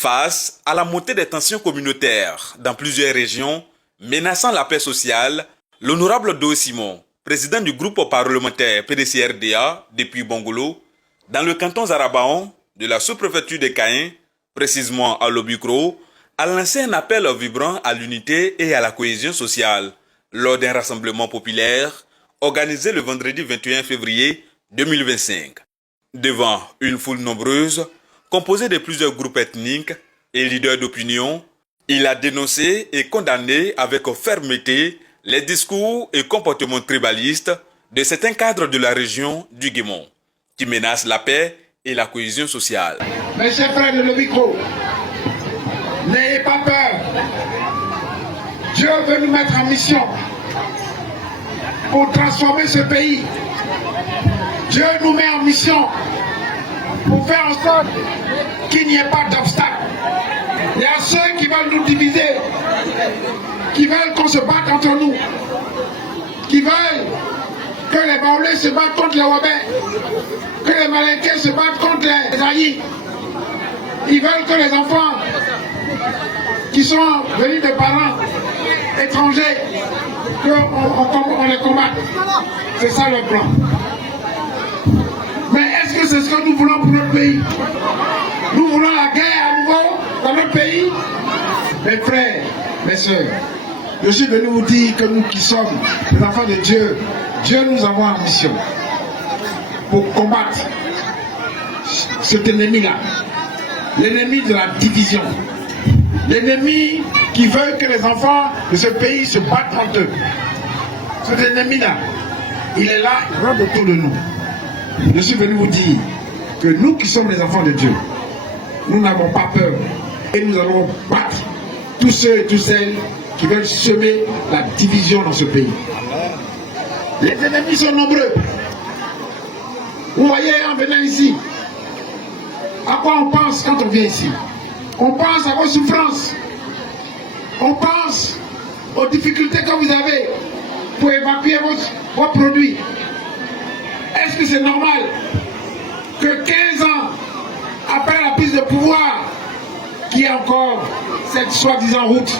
Face à la montée des tensions communautaires dans plusieurs régions menaçant la paix sociale, l'honorable Do Simon, président du groupe parlementaire PDCRDA depuis Bongolo, dans le canton Zarabaon de la sous-préfecture de Caen, précisément à Lobicro, a lancé un appel vibrant à l'unité et à la cohésion sociale lors d'un rassemblement populaire organisé le vendredi 21 février 2025. Devant une foule nombreuse, composée de plusieurs groupes ethniques et leaders d'opinion, il a dénoncé et condamné avec fermeté les discours et comportements tribalistes de certains cadres de la région du Guémon, qui menacent la paix et la cohésion sociale. Mes chers frères de Lobicro, n'ayez pas peur. Dieu veut nous mettre en mission pour transformer ce pays. Dieu nous met en mission pour faire en sorte qu'il n'y ait pas d'obstacle. Il y a ceux qui veulent nous diviser, qui veulent qu'on se batte entre nous, qui veulent que les Baoulés se battent contre les Wabais, que les Malinqués se battent contre les Aïs. Ils veulent que les enfants qui sont venus de parents étrangers, qu'on les combatte. C'est ça le plan. Mais est-ce que c'est ce que nous voulons pour notre pays? Nous voulons la guerre à nouveau dans notre pays? Mes frères, mes soeurs, je suis venu vous dire que nous qui sommes les enfants de Dieu, Dieu nous envoie en mission pour combattre cet ennemi-là, l'ennemi de la division, l'ennemi qui veut que les enfants de ce pays se battent entre eux. Cet ennemi-là, il est là, il rôde autour de nous. Je suis venu vous dire que nous qui sommes les enfants de Dieu, nous n'avons pas peur et nous allons battre tous ceux et toutes celles qui veulent semer la division dans ce pays. Les ennemis sont nombreux. Vous voyez, en venant ici, à quoi on pense quand on vient ici? On pense à vos souffrances. On pense aux difficultés que vous avez pour évacuer vos produits. Est-ce que c'est normal que 15 ans après la prise de pouvoir, qu'il y ait encore cette soi-disant route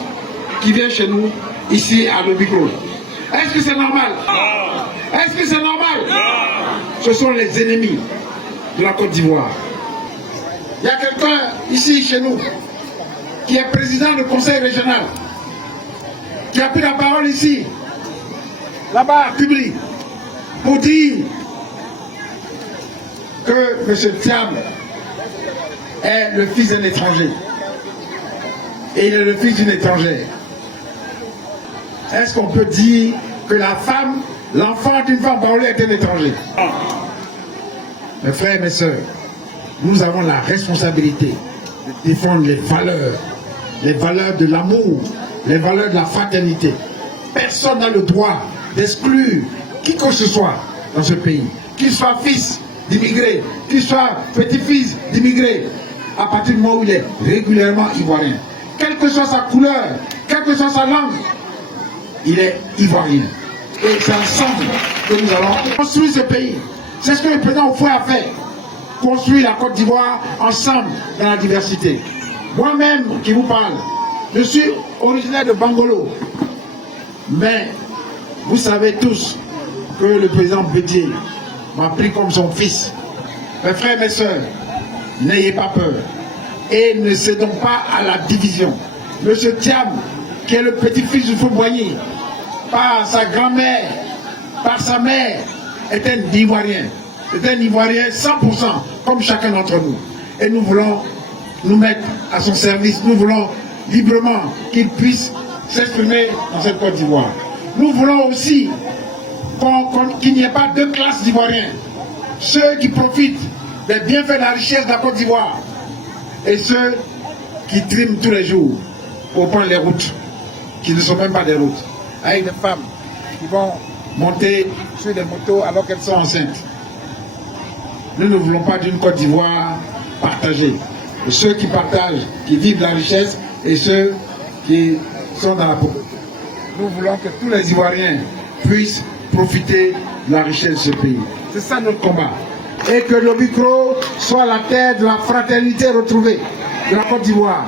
qui vient chez nous, ici à Lobicro? Est-ce que c'est normal? Est-ce que c'est normal? Ce sont les ennemis de la Côte d'Ivoire. Il y a quelqu'un ici chez nous qui est président du conseil régional, qui a pris la parole ici, là-bas, public, pour dire que M. Thiam est le fils d'un étranger. Et il est le fils d'une étrangère. Est-ce qu'on peut dire que la femme, l'enfant d'une femme baoulée est un étranger? Mes frères et mes sœurs, nous avons la responsabilité de défendre les valeurs de l'amour, les valeurs de la fraternité. Personne n'a le droit d'exclure qui que ce soit dans ce pays, qu'il soit fils d'immigrés, qu'il soit petit-fils d'immigrés, à partir du moment où il est régulièrement ivoirien. Quelle que soit sa couleur, quelle que soit sa langue, il est ivoirien. Et c'est ensemble que nous allons construire ce pays. C'est ce que le président Oufoué a fait. Construire la Côte d'Ivoire ensemble dans la diversité. Moi-même qui vous parle, je suis originaire de Bangolo. Mais vous savez tous que le président Bédié m'a pris comme son fils. Mes frères et mes sœurs, n'ayez pas peur. Et ne cédons pas à la division. Monsieur Thiam, qui est le petit-fils du Fouboigny, par sa grand-mère, par sa mère, est un Ivoirien. C'est un Ivoirien 100%, comme chacun d'entre nous. Et nous voulons nous mettre à son service. Nous voulons librement qu'il puisse s'exprimer dans cette Côte d'Ivoire. Nous voulons aussi qu'il n'y ait pas deux classes d'Ivoiriens. Ceux qui profitent des bienfaits de la richesse de la Côte d'Ivoire et ceux qui triment tous les jours pour prendre les routes, qui ne sont même pas des routes, avec des femmes qui vont monter sur des motos alors qu'elles sont enceintes. Nous ne voulons pas d'une Côte d'Ivoire partagée. Ceux qui partagent, qui vivent la richesse et ceux qui sont dans la pauvreté. Nous voulons que tous les Ivoiriens puissent profiter de la richesse de ce pays. C'est ça notre combat. Et que Lobicro soit la terre de la fraternité retrouvée. de la Côte d'Ivoire.